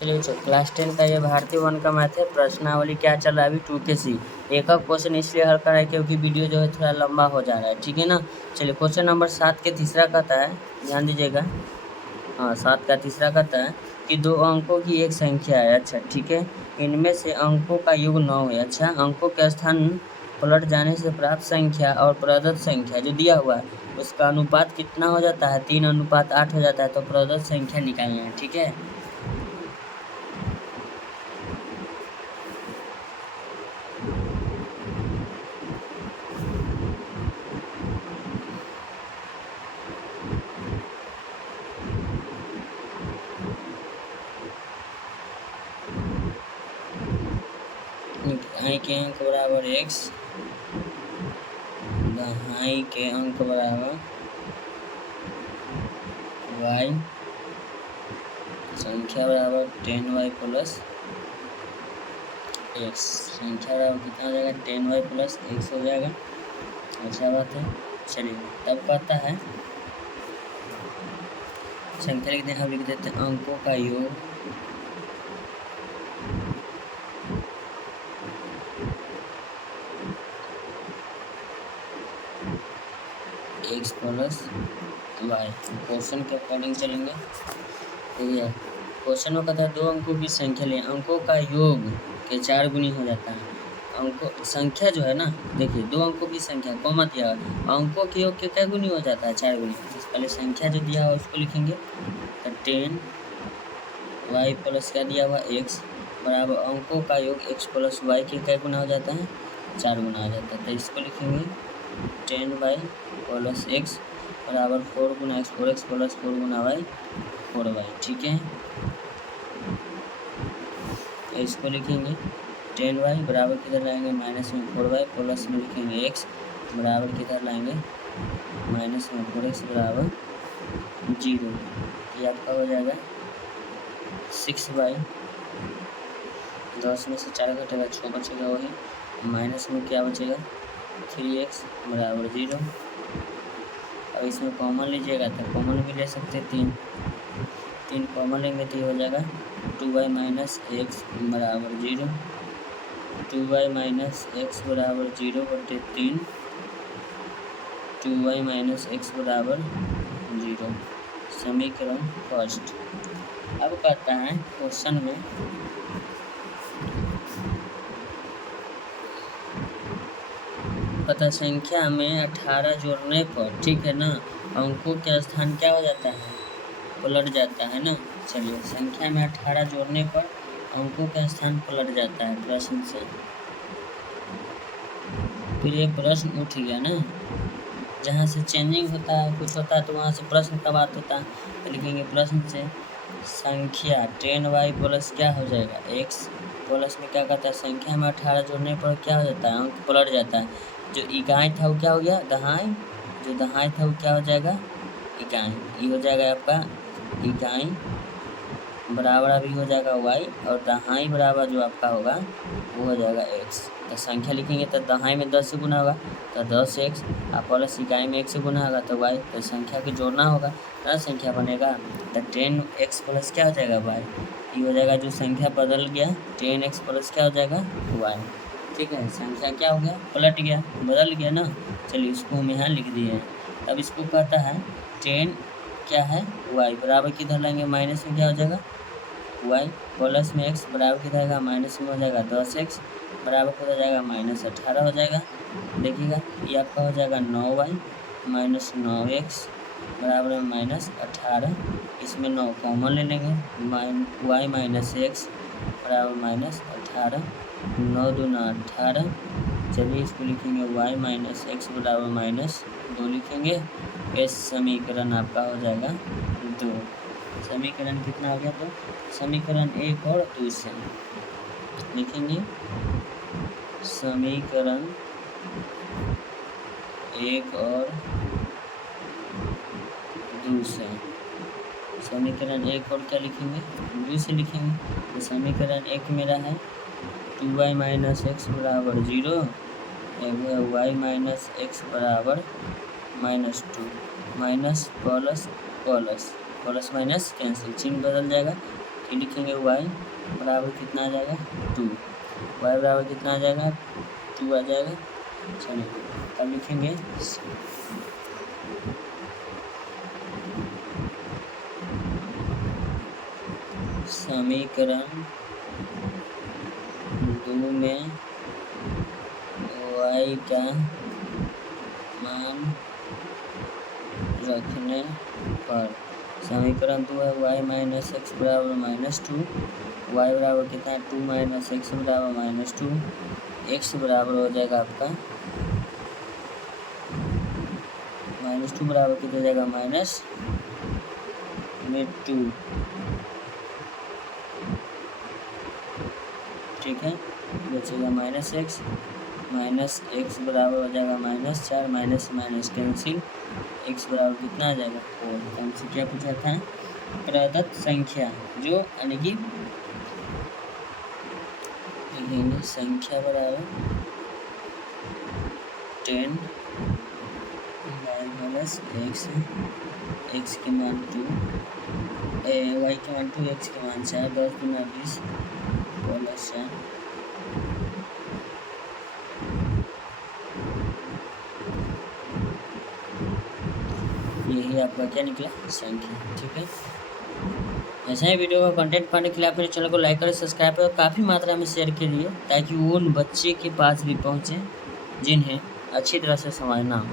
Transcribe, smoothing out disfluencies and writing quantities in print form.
चलिए क्लास 10 का ये भारतीय वन का मैथ है। प्रश्नावली क्या चल रहा है अभी 2 के सी। एक अब क्वेश्चन इसलिए हल कर रहा है क्योंकि वीडियो जो है थोड़ा लंबा हो जा रहा है, ठीक है ना। चलिए क्वेश्चन नंबर 7 के तीसरा कहता है, ध्यान दीजिएगा। हाँ, 7 का तीसरा कहता है कि 2 अंकों की एक संख्या है। अच्छा ठीक है, इनमें से अंकों का योग 9 है। अच्छा, अंकों के स्थान पलट जाने से प्राप्त संख्या और प्रदत्त संख्या जो दिया हुआ है उसका अनुपात कितना हो जाता है, 3:8 हो जाता है। तो प्रदत्त संख्या निकालना है, ठीक है। दहाई के अंक बराबर x, दहाई के अंक बराबर y, संख्या बराबर 10y प्लस x। संख्या बराबर कितना हो जाएगा, 10y प्लस x हो जाएगा। अच्छा बात है। चलिए तब कहता है संख्या लिखते हैं, हम लिख देते हैं अंकों का योग x प्लस y। क्वेश्चन के अकॉर्डिंग चलेंगे, ठीक है। क्वेश्चन में कहता है 2 अंकों की संख्या लें, अंकों का योग के 4 गुनी हो जाता है। अंकों संख्या जो है ना, देखिए 2 अंकों की संख्या कॉमा दिया हुआ, अंकों के योग के क्या गुनी हो जाता है, 4 गुनी। तो पहले संख्या जो दिया हुआ उसको लिखेंगे, तो 10y प्लस क्या दिया हुआ x बराबर अंकों का योग x प्लस y के क्या गुना हो जाता है, 4 गुना हो जाता है। तो इसको लिखेंगे 10y प्लस x बराबर 4 गुना x, 4x प्लस 4 गुना y 4y, ठीक है। तो इसको लिखेंगे 10y बराबर किधर लाएंगे, माइनस में 4y प्लस में लिखेंगे x बराबर किधर लाएंगे, माइनस में 4x बराबर 0। ये आपका हो जाएगा 6y, 10 में से 4 घटेगा 6 बचेगा, वही माइनस में क्या बचेगा 3x बराबर 0। अब इसमें कॉमन लीजिएगा तो कॉमन भी ले सकते हैं, 3 कॉमन लेंगे तो ये हो जाएगा 2y माइनस एक्स बराबर 0, 2y माइनस एक्स बराबर 0/3, 2y माइनस एक्स बराबर 0। समीकरण फर्स्ट। अब कहता है क्वेश्चन में पता संख्या में 18 जोड़ने पर, ठीक है ना, अंकों के स्थान क्या हो जाता है, पलट जाता है ना। चलिए संख्या में 18 जोड़ने पर अंकों का स्थान पलट जाता है प्रश्न से। फिर ये प्रश्न उठ गया ना, जहाँ से चेंजिंग होता है कुछ होता है तो वहाँ से प्रश्न का बात होता है। तो लिखेंगे प्रश्न से संख्या 10y प्लस क्या हो जाएगा x प्लस में क्या कहता है, संख्या में 18 जोड़ने पर क्या हो जाता है, अंक पलट जाता है। जो इकाई था वो क्या हो गया, दहाई, जो दहाई था वो क्या हो जाएगा, इकाई। ये हो जाएगा आपका इकाई बराबर अभी हो जाएगा y, और दहाई बराबर जो आपका होगा वो हो जाएगा x। तो संख्या लिखेंगे तो दहाई में 10 से गुना होगा तो 10x, और प्लस इकाई में 1 से गुना होगा तो y। तो संख्या को जोड़ना होगा ना, संख्या बनेगा तो 10x प्लस क्या हो जाएगा y। ये हो जाएगा जो संख्या बदल गया 10x प्लस क्या हो जाएगा y, ठीक है। संख्या क्या हो गया, पलट गया, बदल गया ना। चलिए इसको हम यहाँ लिख दिए हैं। अब इसको कहता है 10 क्या है y बराबर किधर लाएंगे, माइनस में क्या हो जाएगा y प्लस में x बराबर किधर आएगा, माइनस में हो जाएगा 10x बराबर किधर हो जाएगा, माइनस 18 हो जाएगा। देखिएगा ये आपका हो जाएगा 9y माइनस 9x बराबर में माइनस 18। इसमें 9 कॉमन ले लेंगे, y माइनस x बराबर माइनस 18, 9 दूना 18। चलिए इसको लिखेंगे y माइनस एक्स बराबर माइनस 2 लिखेंगे। इस समीकरण आपका हो जाएगा 2। समीकरण कितना हो गया, तो समीकरण 1 और 2 से लिखेंगे, समीकरण 1 और 2 से, समीकरण 1 और क्या लिखेंगे, 2 से लिखेंगे। तो समीकरण 1 मेरा है 2y माइनस एक्स बराबर 0, y माइनस एक्स बराबर minus 2, minus plus plus plus minus cancel, चिन्ह बदल जाएगा फिर लिखेंगे y बराबर कितना आ जाएगा 2, y बराबर कितना आ जाएगा 2 आ जाएगा। चलिए अब लिखेंगे समीकरण 2 में y का मान रखने पर समीकरण 2 है y माइनस एक्स बराबर -2, y बराबर कितना है 2 माइनस एक्स बराबर -2, x बराबर हो जाएगा आपका -2 बराबर कितना जाएगा -2, ठीक है। बचेगा -x बराबर हो जाएगा -4, माइनस माइनस कैंसिल, x बराबर कितना आ जाएगा 4। तो हमसे क्या पूछा था प्रदत्त संख्या जो यानी कि संख्या बराबर 10 माइनस x के मान 2 y के मान 2 x के मान 4 10 गुना 20 प्लस 4 यही आपका क्या निकला संख्या, ठीक है। ऐसा ही वीडियो का कंटेंट पाने के लिए आप मेरे चैनल को लाइक करें, सब्सक्राइब करें और काफ़ी मात्रा में शेयर कीजिए ताकि वो उन बच्चे के पास भी पहुँचे जिन्हें अच्छी तरह से समझना हो।